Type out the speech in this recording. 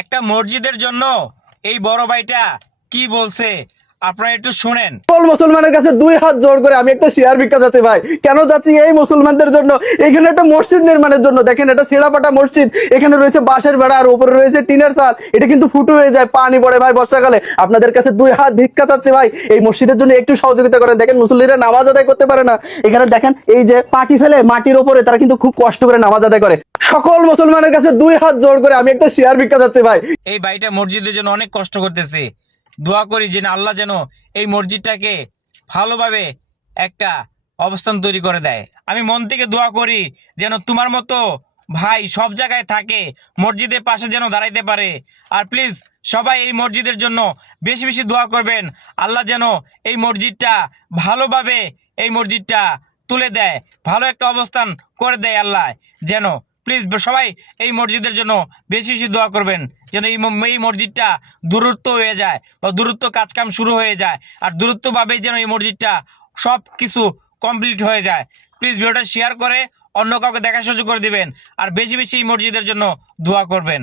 একটা মসজিদের জন্য এই বড় ভাইটা কি বলছে আপনারা একটু শুনেন। সকল মুসলমানের কাছে দুই হাত জোড় করে আমি একটা শেয়ার ভিক্ষা চাচ্ছি ভাই। কেন যাচ্ছি? এই মুসলমানদের জন্য। এখানে একটা মসজিদ নির্মাণের জন্য। দেখেন এটা ছেঁড়াপাটা মসজিদ, এখানে রয়েছে বাঁশের বেড়া আর উপরে রয়েছে টিনের চাল। এটা কিন্তু ফুটো হয়ে যায়, পানি পড়ে ভাই বর্ষাকালে। আপনাদের কাছে দুই হাত ভিক্ষা চাচ্ছি ভাই, এই মসজিদের জন্য একটু সহযোগিতা করেন। দেখেন মুসল্লিরা নামাজ আদায় করতে পারে না, এখানে দেখেন এই যে পাটি ফেলে মাটির উপরে তারা কিন্তু খুব কষ্ট করে নামাজ আদায় করে। সকল মুসলমানের কাছে দুই হাত জোড় করে আমি একটা শেয়ার ভিক্ষা চাচ্ছি ভাই। এই ভাইটা মসজিদের জন্য অনেক কষ্ট করতেছে। দোয়া করি যেন আল্লাহ যেন এই মসজিদটাকে ভালোভাবে একটা অবস্থান তৈরি করে দেয়। আমি মন থেকে দোয়া করি যেন তোমার মতো ভাই সব জায়গায় থাকে, মসজিদের পাশে যেন দাঁড়াইতে পারে। আর প্লিজ সবাই এই মসজিদের জন্য বেশি বেশি দোয়া করবেন। আল্লাহ যেন এই মসজিদটা ভালোভাবে এই মসজিদটা তুলে দেয়, ভালো একটা অবস্থান করে দেয় আল্লাহ যেন। প্লিজ সবাই এই মসজিদের জন্য বেশি বেশি দোয়া করবেন যেন এই মসজিদটা দূরত্ব হয়ে যায় বা দূরত্ব কাজকাম শুরু হয়ে যায়, আর দূরত্বভাবেই যেন এই মসজিদটা সব কিছু কমপ্লিট হয়ে যায়। প্লিজ ভিডিওটা শেয়ার করে অন্য কাউকে দেখার সুযোগ করে দিবেন, আর বেশি বেশি এই মসজিদের জন্য দোয়া করবেন।